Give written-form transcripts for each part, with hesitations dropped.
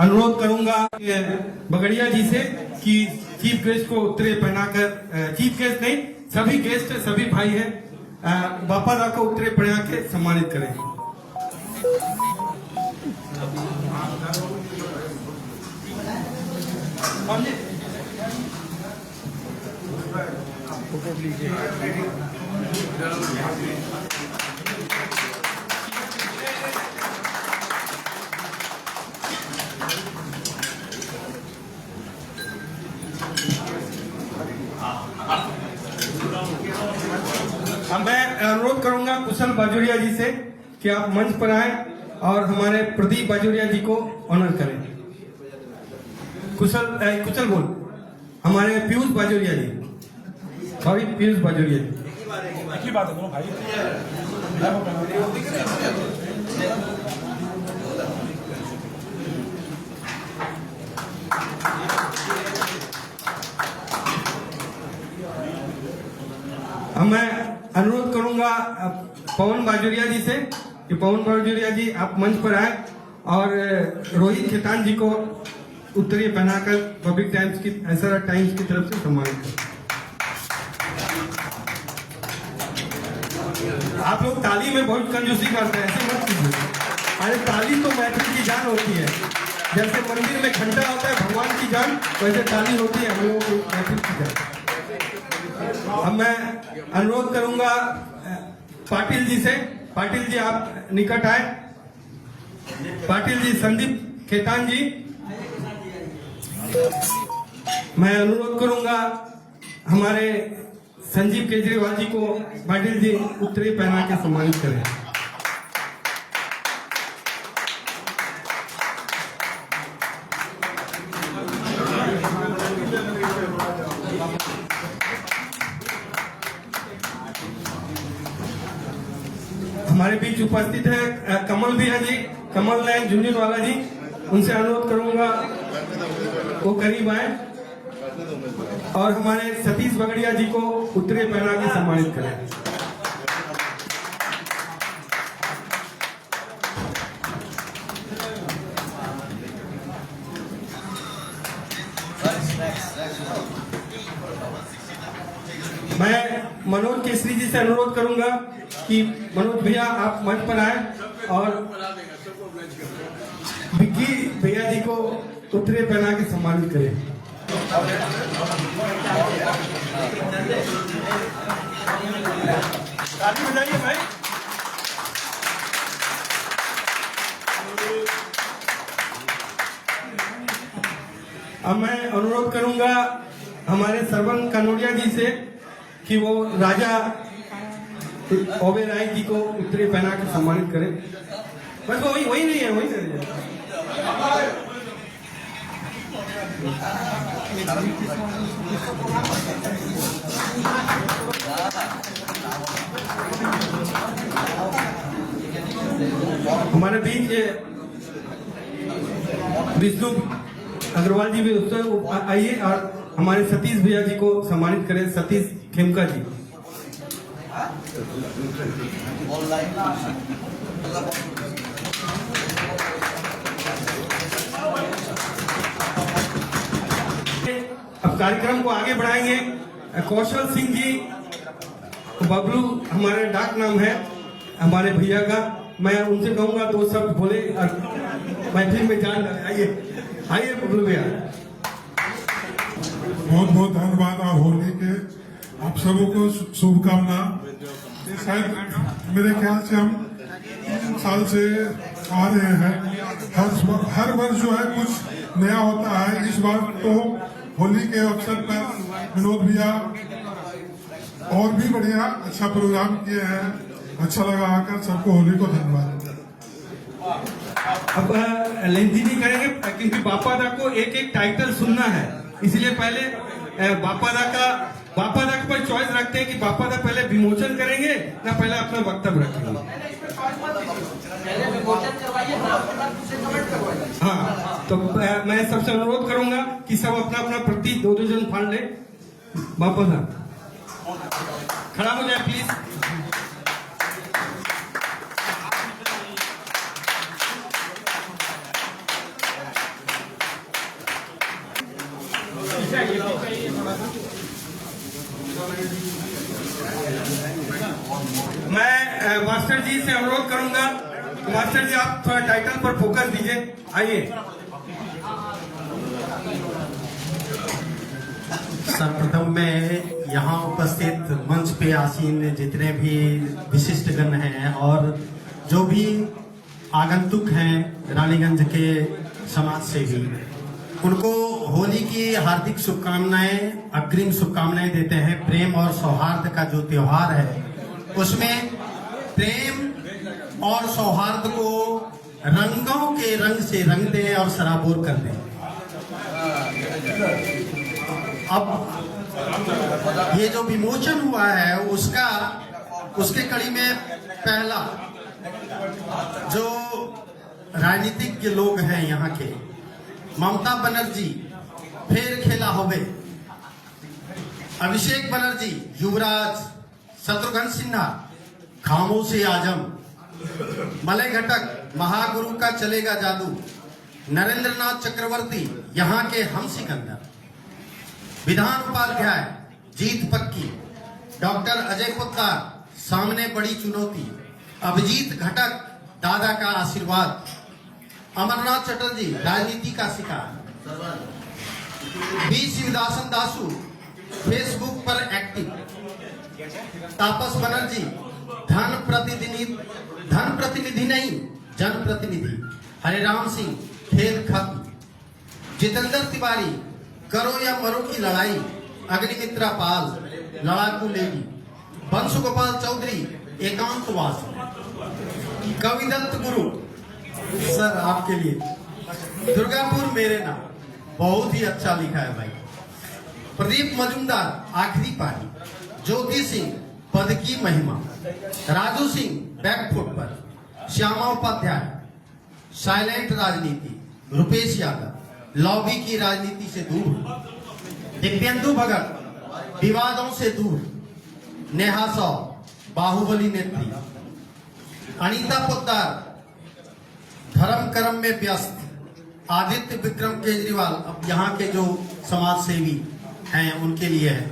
अनुरोध करूंगा बगड़िया जी से कि चीफ गेस्ट को उत्तरे पहनाकर, चीफ गेस्ट नहीं, सभी गेस्ट सभी भाई हैं, बापा दा को उत्तरे पहना के सम्मानित करें। मैं अनुरोध करूंगा कुशल बाजोरिया जी से कि आप मंच पर आए और हमारे प्रदीप बाजोरिया जी को ऑनर करें। कुशल बोल, हमारे पीयूष बाजोरिया जी, सॉरी पीयूष बाजोरिया जी। एक ही बात है दोनों भाई। मैं अनुरोध करूंगा पवन बाजोरिया जी से कि पवन बाजोरिया जी आप मंच पर आए और रोहित खेतान जी को उत्तरीय पहनाकर पब्लिक टाइम्स की एसआर टाइम्स की तरफ से सम्मानित करें। आप लोग ताली में बहुत कंजूसी करते हैं, ऐसे मत कीजिए। अरे ताली तो महफिल की जान होती है, जैसे मंदिर में घंटा होता है भगवान की जान, वैसे ताली होती है हम लोगों की महफिल की जान। अब मैं अनुरोध करूंगा पाटिल जी से, पाटिल जी आप निकट आए। पाटिल जी, संदीप खेतान जी, मैं अनुरोध करूंगा हमारे संजीव केजरीवाल जी को पाटिल जी उत्तरी पहना के सम्मानित करें। हमारे बीच उपस्थित है कमल भैया जी, कमल नायक झुंझुनवाला जी, उनसे अनुरोध करूंगा वो करीब आए और हमारे सतीश बगड़िया जी को उत्तरे पहना के सम्मानित करें। मैं मनोज केसरी जी से अनुरोध करूंगा कि मनोज भैया आप मंच पर आए और विक्की भैया जी को उत्तरे पहना के सम्मानित करें। ताली बजाइए भाई। अब मैं अनुरोध करूंगा हमारे सरवन कनोडिया जी से कि वो राजा ओबे राय जी को उत्तरी पहना के सम्मानित करें। बस वही नहीं है, वही नहीं है। हमारे बीच विष्णु अग्रवाल जी भी उससे आइए और हमारे सतीश भैया जी को सम्मानित करें। सतीश खेमका जी। अब कार्यक्रम को आगे बढ़ाएंगे। कौशल सिंह जी, बबलू हमारे डाक नाम है हमारे भैया का, मैं उनसे कहूंगा दो शब्द बोले और महफिल में जान आइए। आइए बबलू भैया। बहुत बहुत धन्यवाद। और होली के आप सबों को शुभकामना। शायद मेरे ख्याल से हम 3 साल से आ रहे हैं, हर वर्ष जो है कुछ नया होता है। इस बार तो होली के अवसर पर विनोद भैया और भी बढ़िया अच्छा प्रोग्राम किए हैं। अच्छा लगा आकर सबको। होली को धन्यवाद। अब लेंथी नहीं करेंगे क्योंकि बापा दा को एक एक टाइटल सुनना है, इसलिए पहले बापा दा पर चॉइस रखते हैं कि बापा दा पहले विमोचन करेंगे ना पहले अपना वक्तव्य रखेंगे। हाँ, तो मैं सबसे अनुरोध करूंगा कि सब अपना अपना प्रति 2-2 जन फाड़ ले। बापा दा खड़ा हो जाए प्लीज। मास्टर जी से अनुरोध करूंगा, मास्टर जी आप थोड़ा टाइटल पर फोकस दीजिए। आइए। सर्वप्रथम मैं यहाँ उपस्थित मंच पे आसीन जितने भी विशिष्टगण हैं और जो भी आगंतुक हैं रानीगंज के समाज सेवी, उनको होली की हार्दिक शुभकामनाएं, अग्रिम शुभकामनाएं देते हैं। प्रेम और सौहार्द का जो त्योहार है उसमें प्रेम और सौहार्द को रंगों के रंग से रंग दें और सराबोर कर दें। अब ये जो विमोचन हुआ है उसके कड़ी में पहला जो राजनीतिक लोग हैं यहाँ के, ममता बनर्जी फिर खेला होवे, अभिषेक बनर्जी, युवराज, शत्रुघ्न सिन्हा, खामोशी आजम, मलय घटक, महागुरु का चलेगा जादू, नरेंद्रनाथ चक्रवर्ती, यहाँ के हम सिकंदर, विधान उपाध्याय, जीत पक्की, डॉक्टर अजय पोद्दार, सामने बड़ी चुनौती, अभिजीत घटक, दादा का आशीर्वाद, अमरनाथ चटर्जी, राजनीति का शिकार, बी शिवदासन दासू, फेसबुक पर एक्टिव, तापस बनर्जी, धन प्रतिनिधि नहीं जनप्रतिनिधि, हरिराम सिंह, खेल खत्म, जितेंद्र तिवारी, करो या मरो की लड़ाई, अग्निमित्रा पाल, लड़ाकू लेडी, वंश गोपाल चौधरी, एकांतवास, कविदत्त गुरु, सर आपके लिए, दुर्गापुर मेरे नाम, बहुत ही अच्छा लिखा है भाई, प्रदीप मजुमदार, आखिरी पारी, ज्योति सिंह, पद की महिमा, राजू सिंह, बैकफुट पर, श्यामा उपाध्याय, साइलेंट राजनीति, रुपेश यादव, लॉबी की राजनीति से दूर, दिव्येंदु भगत, विवादों से दूर, नेहा सौ, बाहुबली नेत्री, अनीता पोद्दार, धर्म कर्म में व्यस्त, आदित्य विक्रम केजरीवाल, अब यहाँ के जो समाज सेवी हैं उनके लिए है,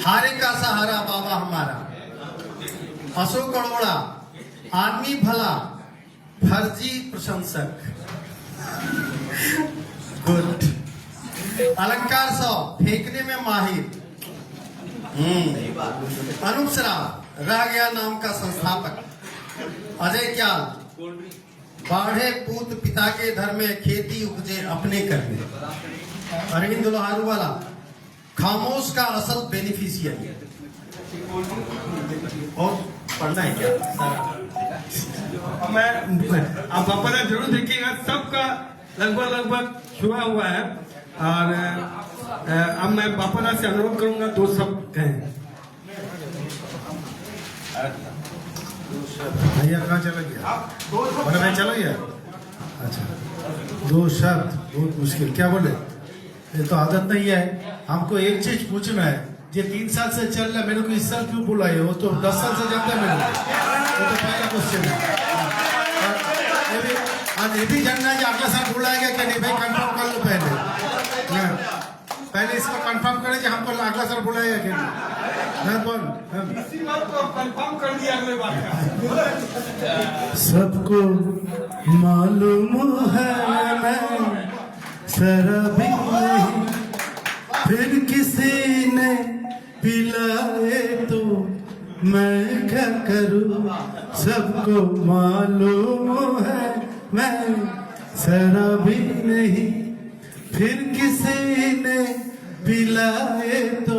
हारे का सहारा बाबा हमारा, अशोक अरोड़ा, आदमी भला, फर्जी प्रशंसक, गुड, अलंकार सौ, फेंकने में माहिर, अनूप सराफ, रह गया नाम का संस्थापक, अजय क्याल, बाढ़े पूत पिता के धर्म में, खेती उपजे अपने करने, अरविंद लोहारू वाला, खामोश का असल बेनिफिशियरी। और पढ़ना है क्या? आप बापा जरूर देखिएगा, सबका लगभग छुआ हुआ है। और अब मैं बापा से अनुरोध करूंगा दो शब्द कहें। भैया कहाँ चला गया? बड़ा भाई चला गया? अच्छा, दो शब्द बहुत मुश्किल, क्या बोले? ये तो आदत नहीं है। हमको एक चीज पूछना है, ये 3 साल से चल रहा है, मेरे को इस साल क्यों बुलाए? वो तो 10 साल से जानता है मेरे को, वो तो पहला क्वेश्चन है। और ये भी जानना है कि अगला साल बुलाएगा क्या नहीं? भाई कंफर्म कर लो पहले इसको कंफर्म करें कि हमको अगला साल बुलाएगा क्या नहीं? बोल, इसी बात को कंफर्म कर दिया अगले बार का। सबको मालूम है मैं शराबी नहीं, फिर किसी ने पिलाए तो मैं क्या करूं? सबको मालूम है मैं शराबी नहीं, फिर किसी ने पिलाए तो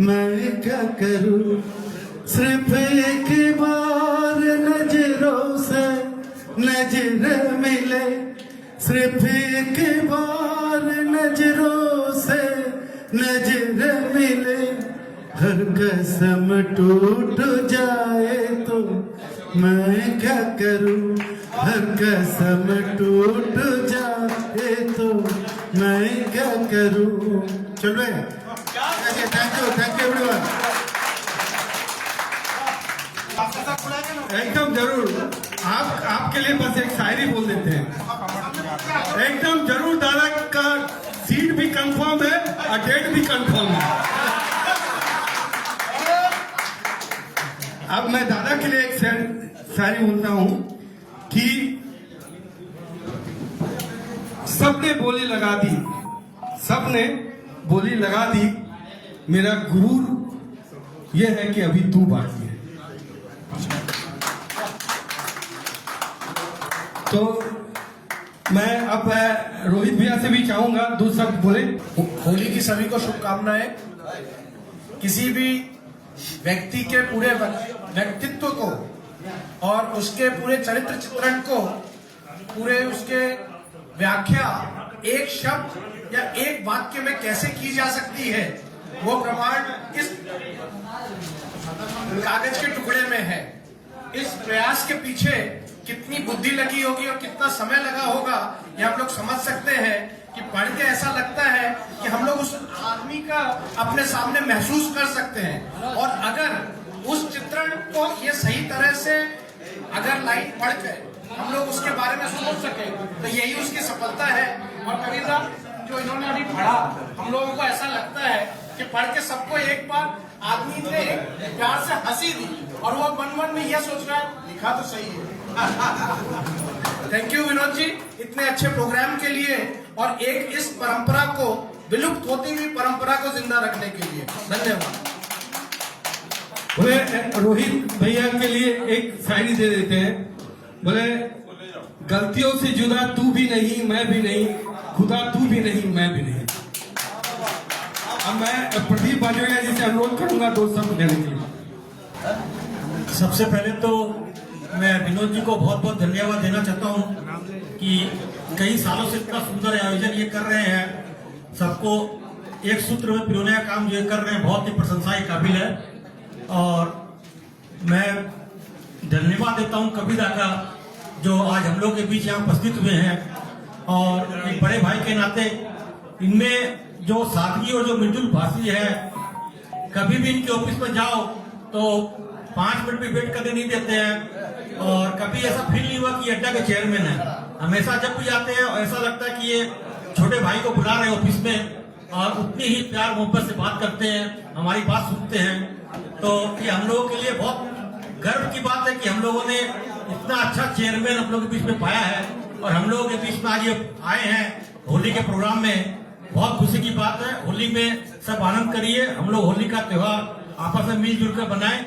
मैं क्या करूं? सिर्फ एक बार नजरों से नजर मिले, सिर्फ एक बार नजरों से नजर मिले, हर कसम टूट जाए तो मैं क्या करूं? हर कसम टूट जाए तो मैं क्या करूं? चल रहे, थैंक यू एवरीवन। एकदम जरूर, आपके लिए बस एक शायरी बोल देते हैं। एकदम जरूर, दादा का सीट भी कंफर्म है और डेट भी कंफर्म है। अब मैं दादा के लिए एक शायरी बोलता हूं कि सबने बोली लगा दी, सबने बोली लगा दी, मेरा गुरूर यह है कि अभी तू बाकी है। तो मैं अब रोहित भैया से भी चाहूंगा दो शब्द बोले। होली की सभी को शुभकामनाएं। किसी भी व्यक्ति के पूरे व्यक्तित्व को और उसके पूरे चरित्र चित्रण को, पूरे उसके व्याख्या एक शब्द या एक वाक्य में कैसे की जा सकती है, वो प्रमाण इस कागज के टुकड़े में है। इस प्रयास के पीछे कितनी बुद्धि लगी होगी और कितना समय लगा होगा, ये हम लोग समझ सकते हैं कि पढ़ के ऐसा लगता है कि हम लोग उस आदमी का अपने सामने महसूस कर सकते हैं। और अगर उस चित्रण को ये सही तरह से अगर लाइन पढ़ के हम लोग उसके बारे में सोच सके तो यही उसकी सफलता है। और कविता जो इन्होंने अभी पढ़ा, हम लोगों को ऐसा लगता है कि पढ़ के सबको एक बार आदमी ने प्यार से हंसी दी और वो मन में यह सोच रहा है लिखा तो सही है। थैंक यू विनोद जी, इतने अच्छे प्रोग्राम के लिए और एक इस परंपरा को, विलुप्त होती हुई परंपरा को जिंदा रखने के लिए धन्यवाद। बोले रोहित भैया के लिए एक शायरी दे देते हैं। बोले गलतियों से जुदा तू भी नहीं मैं भी नहीं, खुदा तू भी नहीं मैं भी नहीं। अब मैं प्रदीप बाजोया जी से अनुरोध करूंगा दो शब्द देने के लिए। सबसे पहले तो मैं विनोद जी को बहुत बहुत धन्यवाद देना चाहता हूं कि कई सालों से इतना सुंदर आयोजन ये कर रहे हैं। सबको एक सूत्र में पिरोने का काम जो ये कर रहे हैं बहुत ही प्रशंसा के काबिल है। और मैं धन्यवाद देता हूं कबीरा का, जो आज हम लोग के बीच यहाँ उपस्थित हुए हैं। और एक बड़े भाई के नाते इनमें जो सादगी और जो मिलजुल भाषी है, कभी भी इनके ऑफिस में जाओ तो 5 मिनट भी वेट करने नहीं देते हैं। और कभी ऐसा फील नहीं हुआ कि अड्डा के चेयरमैन है। हमेशा जब भी आते हैं ऐसा लगता है कि ये छोटे भाई को बुला रहे हैं ऑफिस में, और उतनी ही प्यार मोहब्बत से बात करते हैं, हमारी बात सुनते हैं। तो ये हम लोगों के लिए बहुत गर्व की बात है कि हम लोगों ने इतना अच्छा चेयरमैन हम लोग के बीच में पाया है। और हम लोगों के बीच में आज ये आए हैं होली के प्रोग्राम में, बहुत खुशी की बात है। होली में सब आनंद करिए। हम लोग होली का त्योहार आपस में मिलजुल कर बनाए।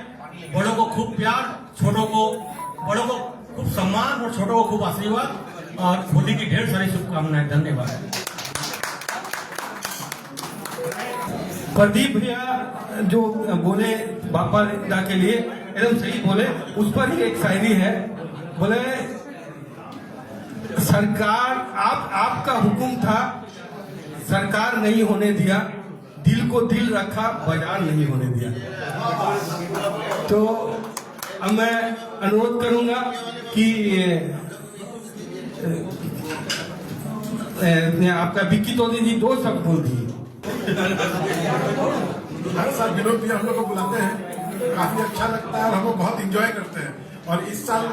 बड़ों को खूब प्यार, बड़ों को खूब सम्मान और छोटों को खूब आशीर्वाद। और होली की ढेर सारी शुभकामनाएं। धन्यवाद। प्रदीप भैया जो बोले बापा दा के लिए एकदम सही बोले। उस पर ही एक शायरी है। बोले सरकार आपका हुक्म था, सरकार नहीं होने दिया, दिल को दिल रखा, बाजार नहीं होने दिया। तो अब मैं अनुरोध करूंगा कि आपका विक्की तोदी जी दो शब्द बोल दिए। हर साल विनोद भी हम लोग को बुलाते हैं, काफी अच्छा लगता है और हम लोग बहुत इंजॉय करते हैं। और इस साल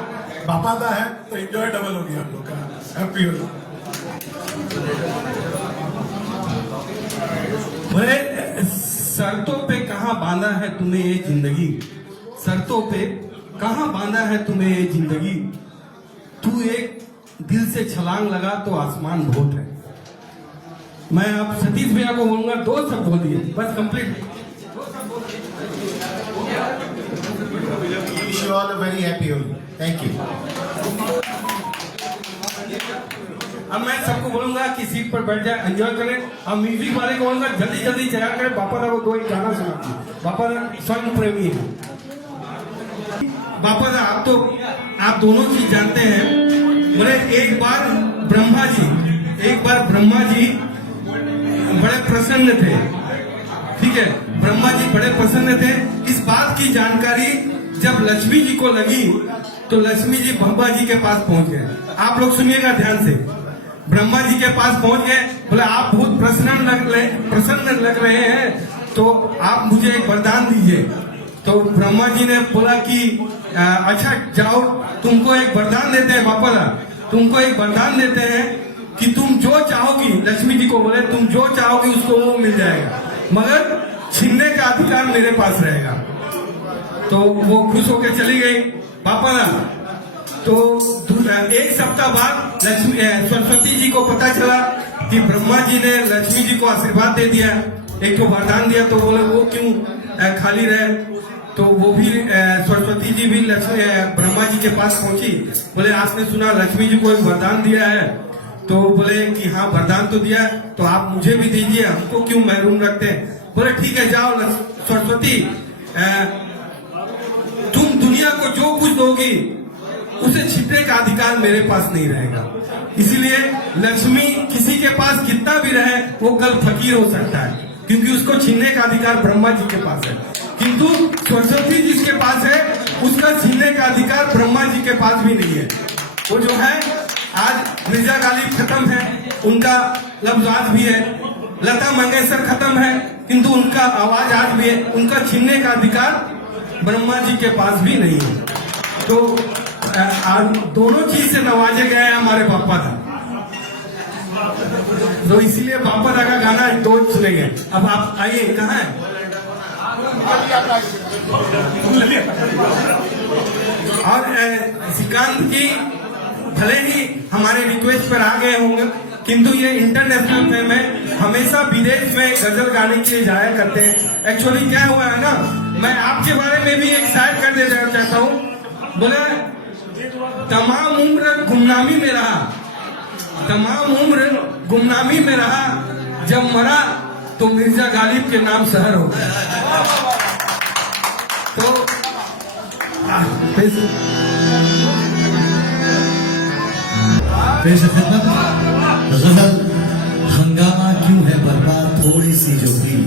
बापादा है तो इंजॉय डबल हो गया हम लोग का। हैप्पी होली। शर्तों पे कहाँ बांधा है तुम्हें ये जिंदगी, शर्तों पे कहाँ बांधा है तुम्हें ये जिंदगी, तू एक दिल से छलांग लगा तो आसमान बहुत है। मैं अब सतीश भैया को बोलूंगा दो शब्द बोल दिए बस complete. Wish you all a very happy Holi. Thank you. अब मैं सबको बोलूंगा कि सीट पर बैठ जाए, एंजॉय करें। अब म्यूजिक वाले को बोलूंगा जल्दी जल्दी चला करें। बापा दा को दो एक गाना सुना। बापा दा स्वयं प्रेमी है। बापा दा आप दोनों चीज जानते हैं। बोले एक बार ब्रह्मा जी बड़े प्रसन्न थे। ठीक है, ब्रह्मा जी बड़े प्रसन्न थे। इस बात की जानकारी जब लक्ष्मी जी को लगी तो लक्ष्मी जी ब्रह्मा जी के पास पहुंच गए। आप लोग सुनिएगा ध्यान से। ब्रह्मा जी के पास पहुंच गए, बोले आप बहुत प्रसन्न लग रहे हैं तो आप मुझे एक वरदान दीजिए। तो ब्रह्मा जी ने बोला कि अच्छा जाओ, तुमको एक वरदान देते हैं बापा दा, तुमको एक वरदान देते हैं कि तुम जो चाहोगी, लक्ष्मी जी को बोले तुम जो चाहोगी उसको वो मिल जाएगा, मगर छीनने का अधिकार मेरे पास रहेगा। तो वो खुश होकर चली गई पापा ना। तो एक सप्ताह बाद लक्ष्मी सरस्वती जी को पता चला कि ब्रह्मा जी ने लक्ष्मी जी को आशीर्वाद दे दिया, एक तो वरदान दिया। तो बोले वो क्यों खाली रहे। तो वो भी सरस्वती जी भी ब्रह्मा जी के पास पहुंची, बोले आपने सुना लक्ष्मी जी को एक वरदान दिया है। तो बोले कि हाँ वरदान तो दिया, तो आप मुझे भी दीजिए, हमको क्यों महरूम रखते हैं। बोले ठीक है जाओ सरस्वती, तुम दुनिया को जो कुछ दोगी उसे छिपने का अधिकार मेरे पास नहीं रहेगा। इसीलिए लक्ष्मी किसी के पास कितना भी रहे वो कल फकीर हो सकता है, क्योंकि उसको छीनने का अधिकार ब्रह्मा जी के पास है। किंतु सरस्वती जिसके पास है उसका छीनने का अधिकार ब्रह्मा जी के पास भी नहीं है। वो जो है आज मिर्जा गालिब खत्म है, उनका लफ्ज आज भी है, लता मंगेशकर खत्म है, किंतु उनका आवाज आज भी है। उनका छीनने का अधिकार ब्रह्मा जी के पास भी नहीं है। तो आज दोनों चीज से नवाजे गए हैं हमारे पापा था। तो इसीलिए पापा दा का गाना दो सुनेंगे। अब आप आइए, कहाँ है? और श्रीकांत जी भले ही हमारे रिक्वेस्ट पर आ गए होंगे, किंतु ये इंटरनेशनल फेम है, हमेशा विदेश में गजल गाने के लिए जाया करते हैं। एक्चुअली क्या हुआ है ना, मैं आपके बारे में भी एक शायर कर देना चाहता हूँ। बोले तमाम उम्र गुमनामी में रहा, तमाम उम्र गुमनामी में रहा, जब मरा तो मिर्जा गालिब के नाम शहर हो गया। तो पेश खिदमत गजल हंगामा क्यों है बर्बाद थोड़ी सी जो थी।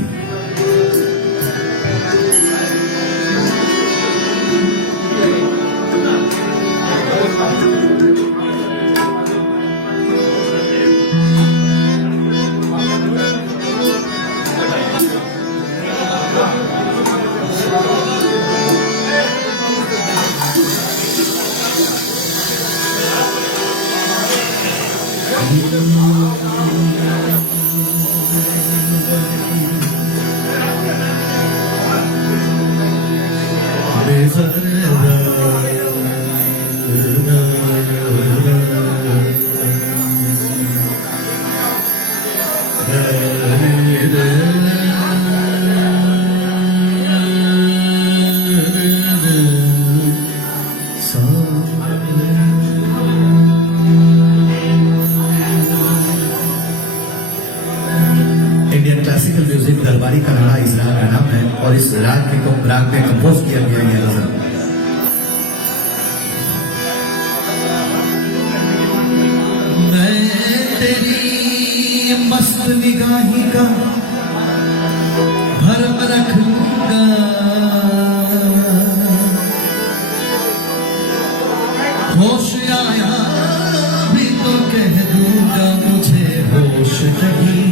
इंडियन क्लासिकल म्यूजिक दरबारी का नारा इस राग का नाम है और इस राग में कंपोज किया गया यह गजल। मैं तेरी मस्त निगाही का भरम रखूंगा, होश आया भी तो कह दूंगा मुझे होश नहीं।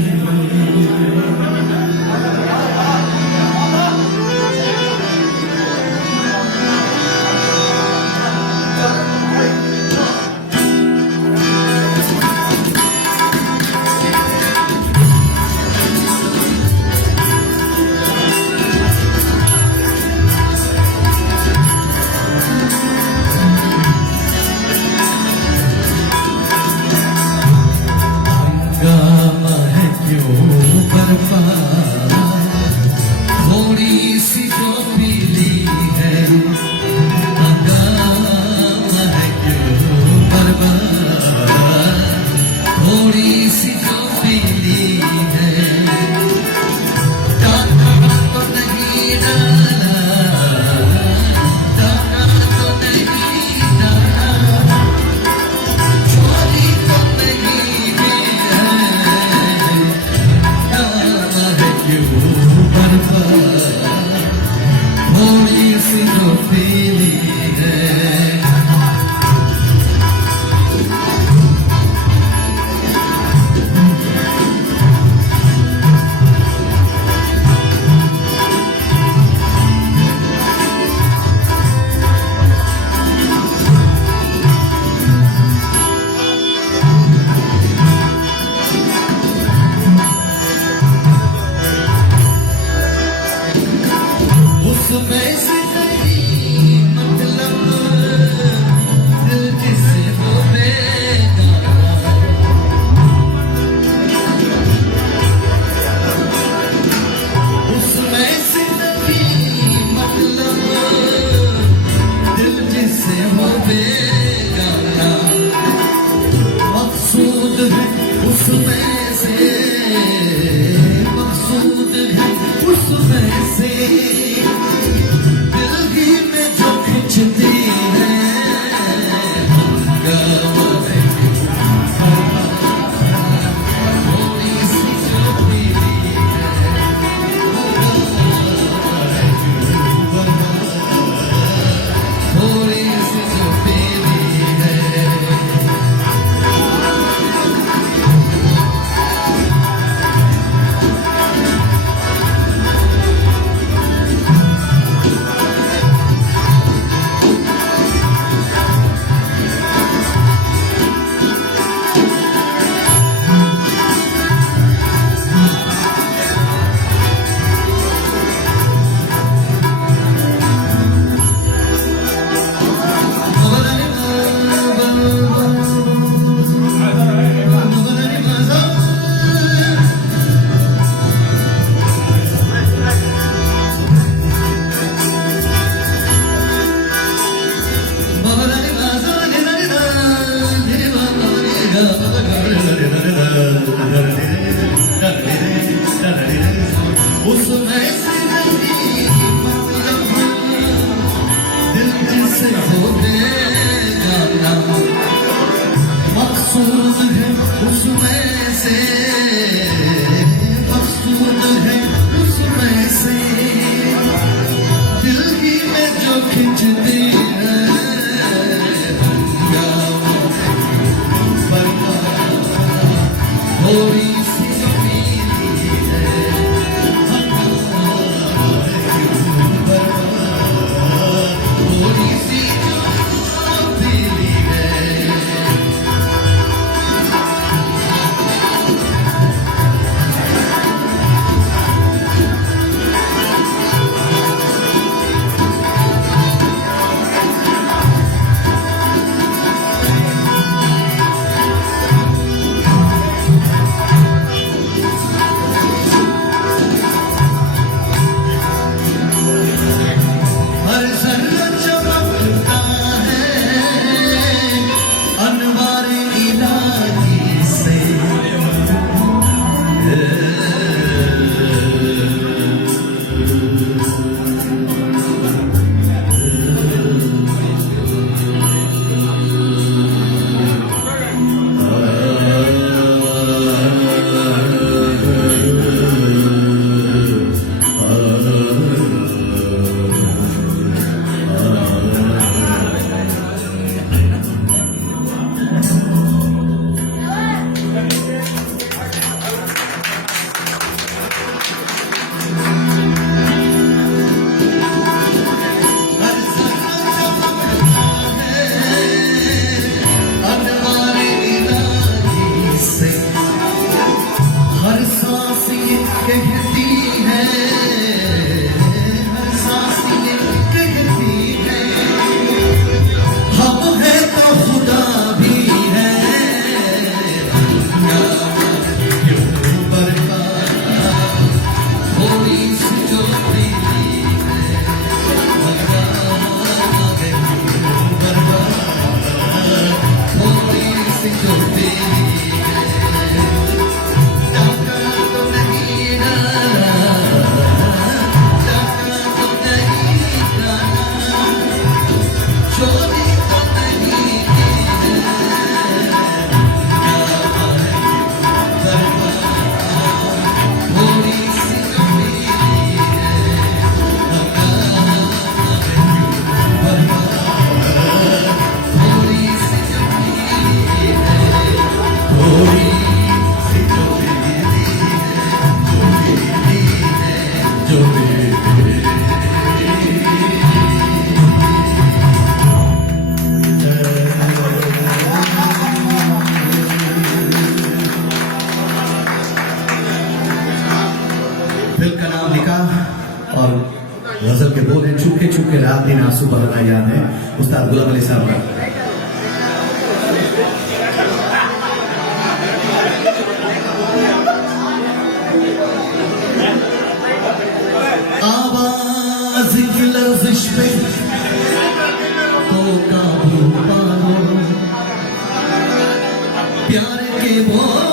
से हो जाना मकसूद है उसमें से, मकसूद है उसमें से, दिल ही में जो खिंचती है थोड़ी सी पीली है, थोड़ी सी पीली है। हर जर्रा चमकता है अनवार इलाही से, हर जर्रा चमकता है अनवार इलाही से, हर सांस ये कहती है, हर सांस ये कहती है, हम है तो खुदा भी है, यूं बरका थोड़ी सी जो पीली है, थोड़ी सी जो पीली है, डाका तो नहीं डाला, डाका तो नहीं डाला, चोरी तो नहीं की थोड़ी सी जो पीली थोड़ी सी जो पीली है, थोड़ी सी जो पीली है, जो पीली फिल्म का नाम निकाह और गजल के बोल हैं चुपके चुपके रात दिन आंसू बहाना याद है, उस्ताद गुलाम अली साहब का। आवाज की लर्जिश पे तो काबू पालो, प्यार के बोल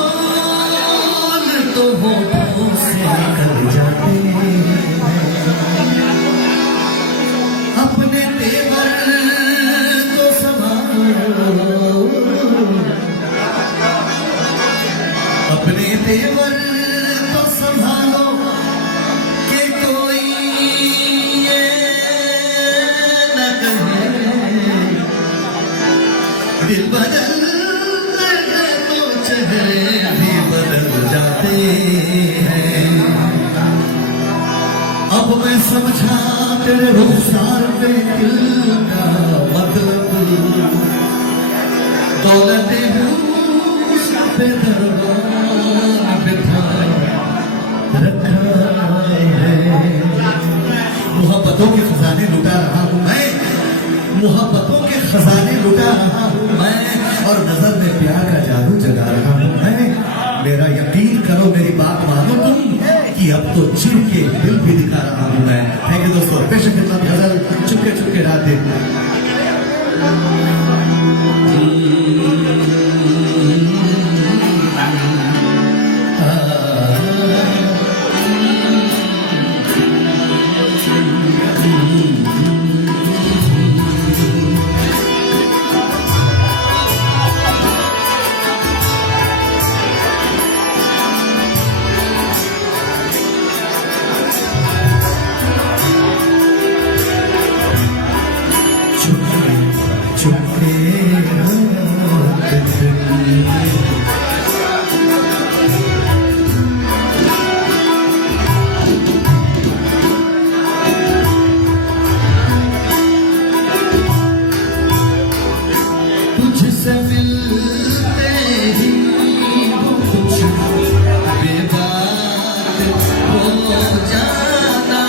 तो होठों से निकल जाते हैं, अपने तेवर को संभालो, अपने तेवर को संभालो कि कोई ये न कहे दिल बदल तो चेहरे भी बदल जाते हैं। अब मैं समझा तेरे रुखसार पे दिल का मतलब, दौलत पे दरबार बिठा रखा है। मोहब्बतों के खजाने लुटा रहा हूँ मैं, मोहब्बतों के खजाने लुटा रहा हूँ मैं, और नजर में प्यार का जादू जगा रहा हूँ मैं। मेरा यकीन करो, मेरी बात मानो तुम, कि अब तो चिढ़ के दिल भी दिखा रहा हूँ मैं। थैंक यू दोस्तों, पेश खिदमत गजल चुपके चुपके रात दिन। से मिलते ही वो कुछ बेबाक हो जाना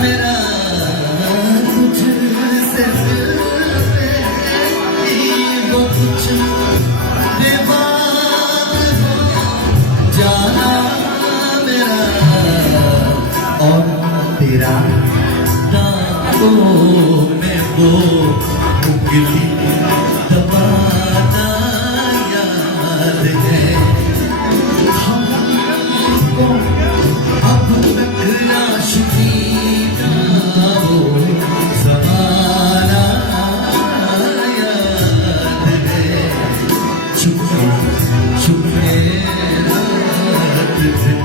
मेरा, तुझसे मिलते ही वो कुछ बेबाक हो जाना मेरा, और तेरा दांतों में वो उंगली दबाना याद है हमको, अब तक आशिकी का वो ज़माना याद है, छुपे छुपे रात दिन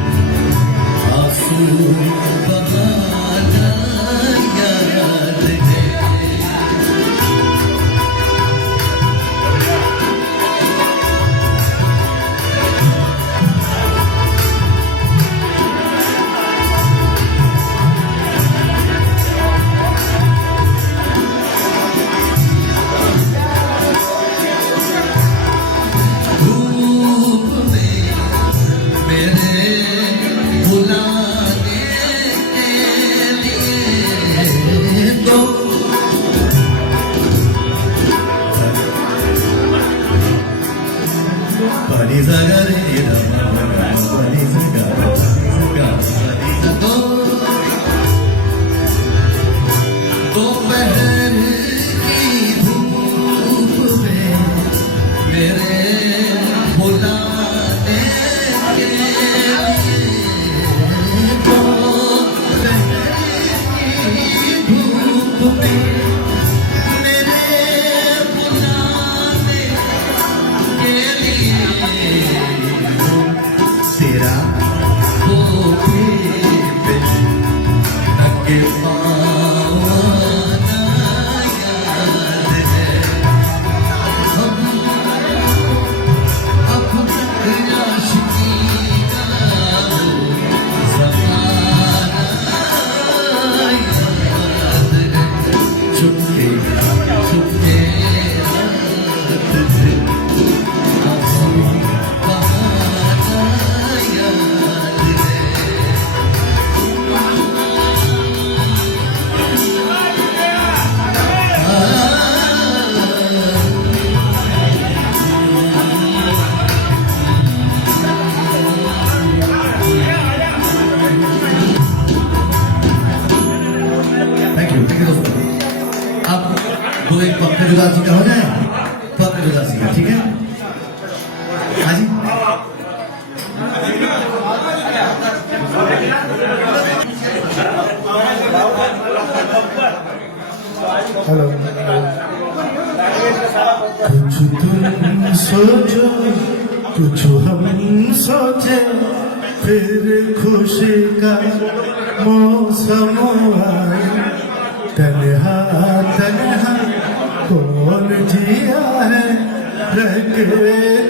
आंसू बहाना याद है। धूप में मेरे बुलाने के लिए तो पानी जगा रे पानी जगा दोपहर की धूप में मेरे बुलाने के लिए, दोपहर की धूप में मेरे बुलाने के लिए, तेरा वो के पाना याद है हम, अब तक आशिकी का वो ज़माना याद है, छुपके छुपके रात दिन आंसू बहाना याद है। थैंक यू दोस्तों। अब दो एक पक्के उदासी का हो जाए, पक्के उदासी का, ठीक है? हाँ जी, हेलो। कुछ तुम सोचो कुछ हम सोचे, फिर खुशी का मौसम आए, तन्हा तन्हा कौन जिया है, रह के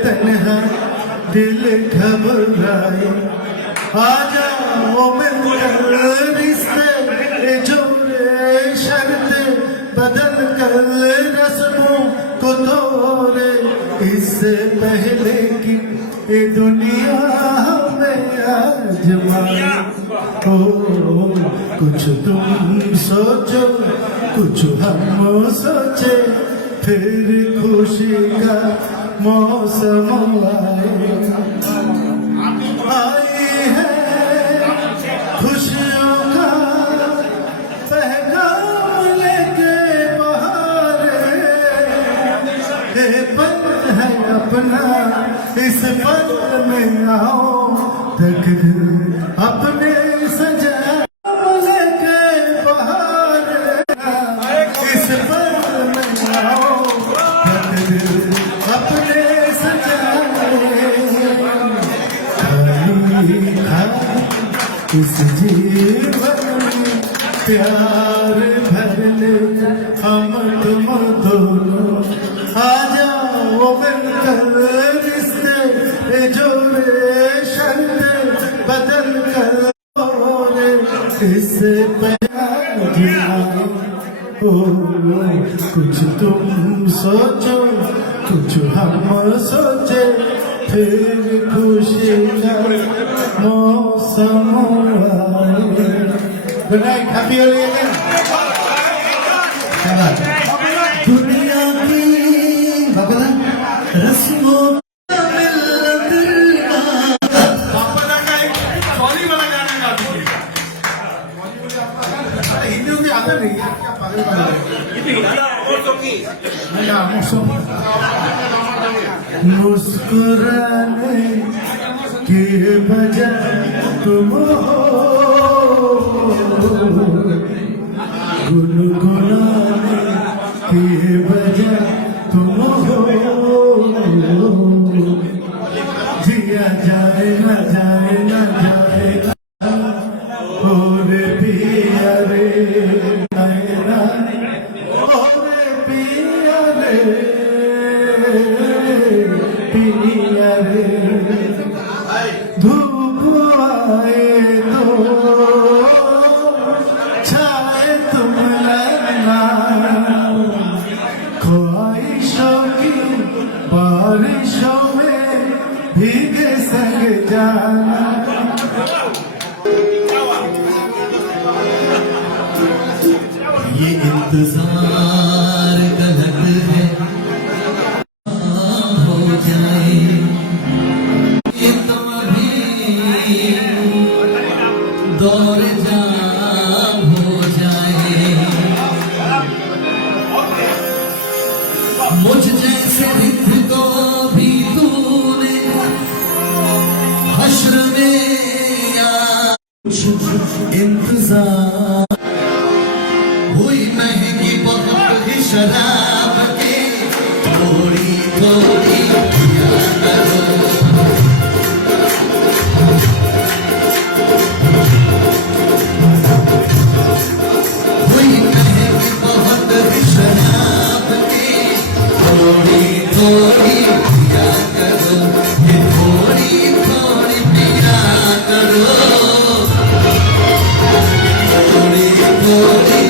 तन्हा दिल घबराए, आ जाओ मिलकर रिश्ते जोड़े शर्त बदल कर रस्मों को तोड़े, इससे पहले कि ये दुनिया हमें आजमाए, ओ कुछ तुम सोचो कुछ हम सोचे, फिर खुशी का मौसम आई है खुशियों का पैगाम लेके बहारे, ये पल है अपना इस पल में आओ, तकदीर अपने सजा लेके बहारे, इस पल में आओ, तकदीर अपने सजाए, इस जीवन में प्यार भर ले हम तुम दोनों, आ जाओ मिलकर रिश्ते जोड़े शर्त बदल कर, इससे पहले ओ कुछ तुम सोचो कुछ हम सोचे फिर खुशी का मौसम आए। Good night, happy Holi again. दुनिया की भगवान रस्मों हिंदी में आता नहीं है क्या पागल मुस्कुराने के बजाय तुम हो, गुनगुनाने के बजाय तुम हो, जिया जाए ना जाए ना जाए और पिया रे मेरा और पिया रे पिया रे धूप आए तो छाए तुम लगना ख्वाहिशों की बारिशों में भीगे संग जाना। ये इंतजार गलत है हो जाए ये तुम भी दौर जा हो जाए मुझ जैसे रित को भी तूने हश्र में या इंतजार हुई महंगी बहुत ही शराब के थोड़ी थोड़ी पिया करो। हुई महंगी बहुत ही शराब के थोड़ी थोड़ी पिया करो, ये थोड़ी थोड़ी पिया करो, थोड़ी थोड़ी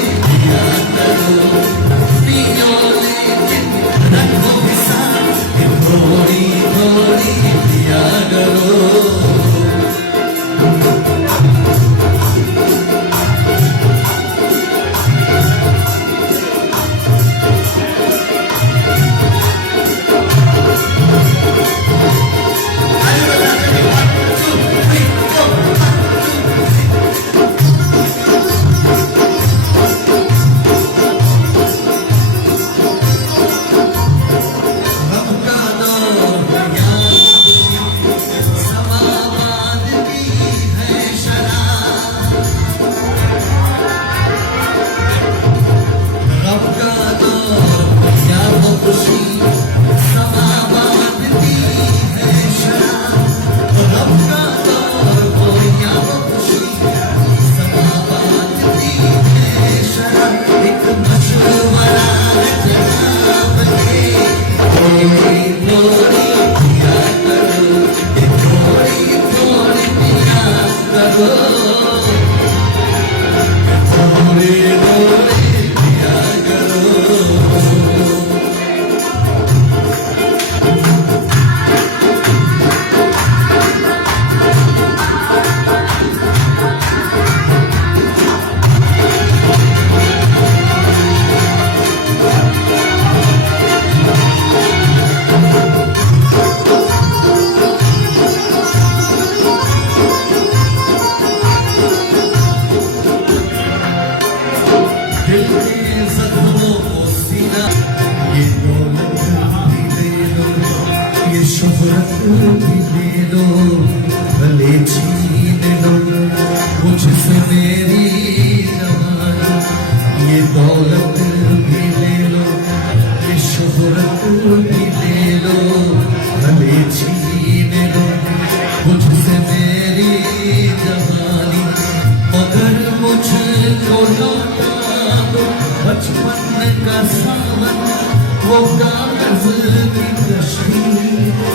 वो कागज की कश्ती,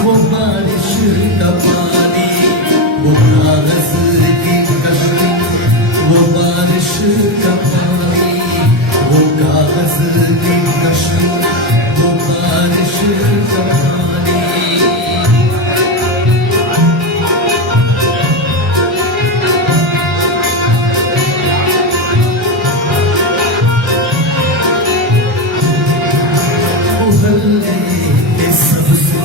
वो बारिश का पानी, वो कागज की कश्ती, वो बारिश का पानी, वो कागज की कश्ती, वो बारिश कहानी मोहल्ले के सबसे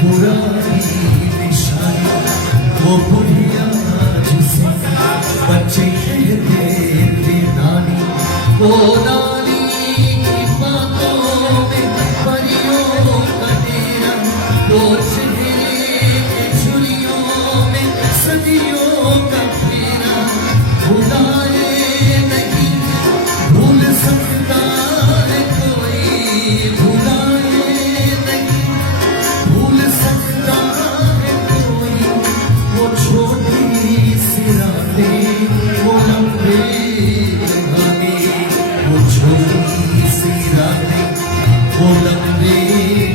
पुरानी निशानी वो बुढ़िया जिसे बच्चे कहते थे नानी, वो नानी की बातों में परियों का डेरा, वो चेहरे के झुर्रियों में सदियों का फेरा, भुलाए नहीं भूल सकता है कोई, भुलाए नहीं भूल सकता है कोई, वो छोटी सी रातें वो लंबे कहानी, वो छोटी सी रातें वो लंबे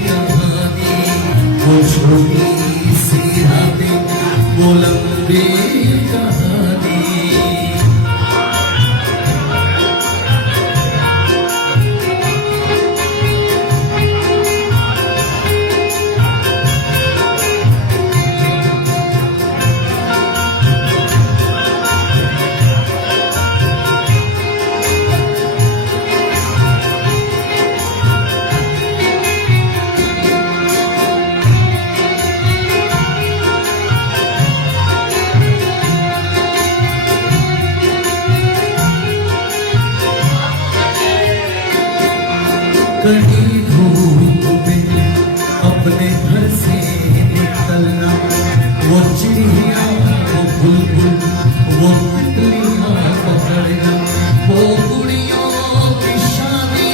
कहानी, वो छोटी सी रातें वो लंबे कहानी। कहीं धूप में अपने घर से निकलना, वो चिड़िया वो बुलबुल वो तितलियां पकड़ना, वो बुढ़ियों की शादी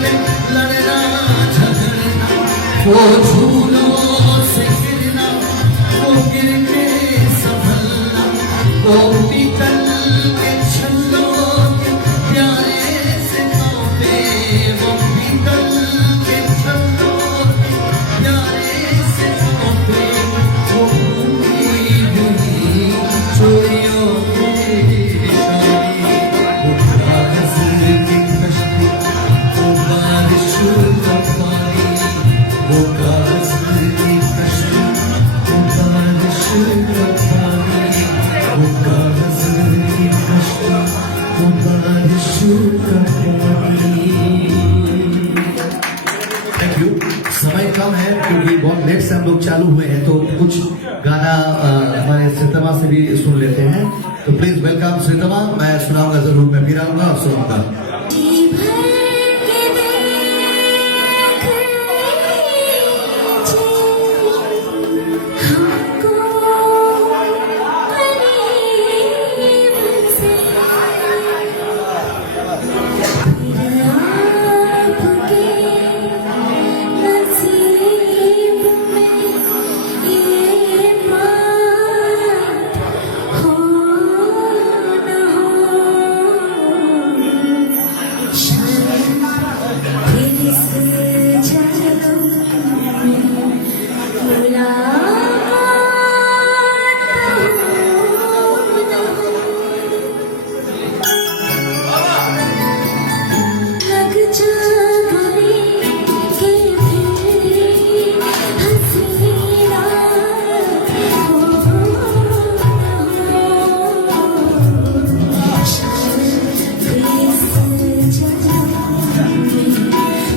में लड़ना झगड़ना, वो झूलों से गिरना वो गिर के संभलना, वो निकल के छल्लों के प्यारे से तोहफे, वो निकल के छल्लों के प्यारे से तोहफे, वो भूली हुई चोरियों की निशानी, वो कागज की कश्ती वो बारिश का पानी, वो कागज की कश्ती वो बारिश का पानी, वो कागज की कश्ती वो बारिश का पानी। Thank you. समय कम है क्योंकि बहुत लेट से हम लोग चालू हुए हैं, तो कुछ गाना हमारे श्रीतमा से भी सुन लेते हैं। तो प्लीज वेलकम श्रीतमा, मैं सुनाऊंगा जरूर, मैं भी आऊंगा और सुनाऊंगा।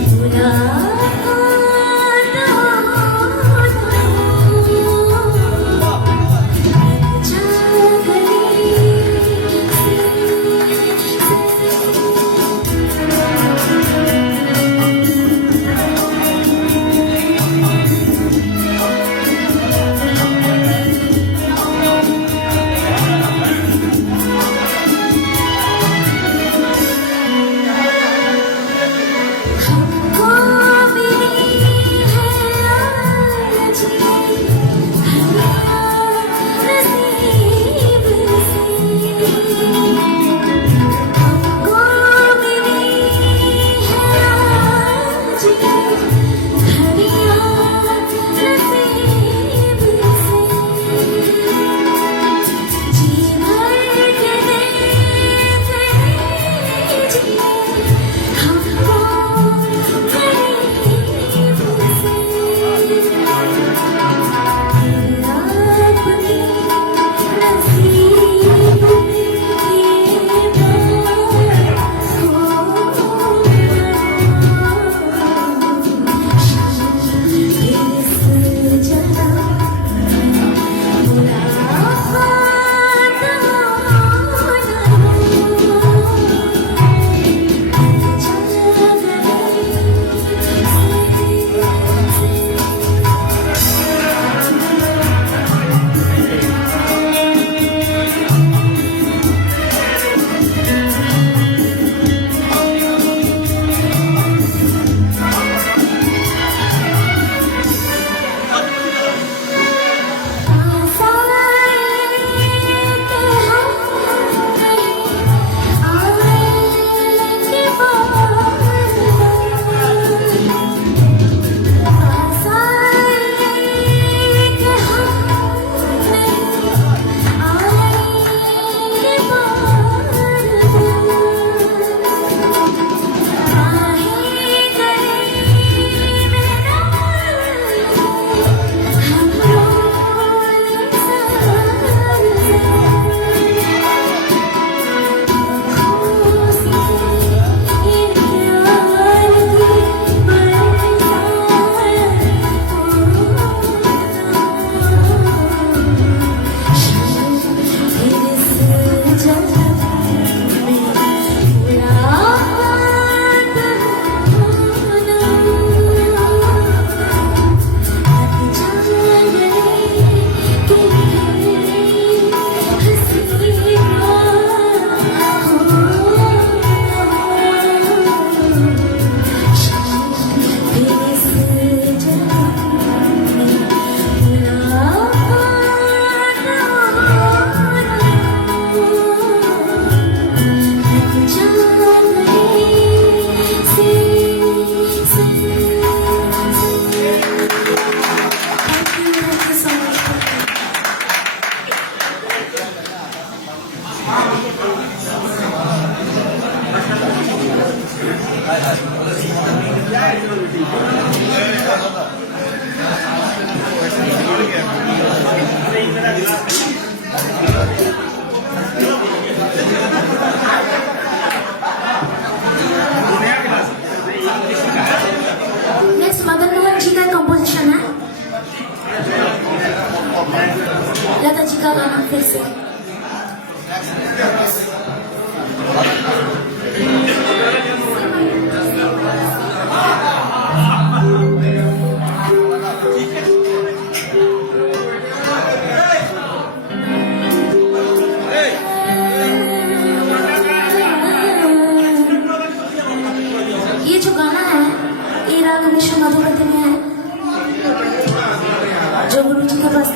Buddha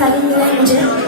तालीम मिला है मुझे।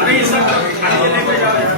अरे ये सब लेके जा रहे हैं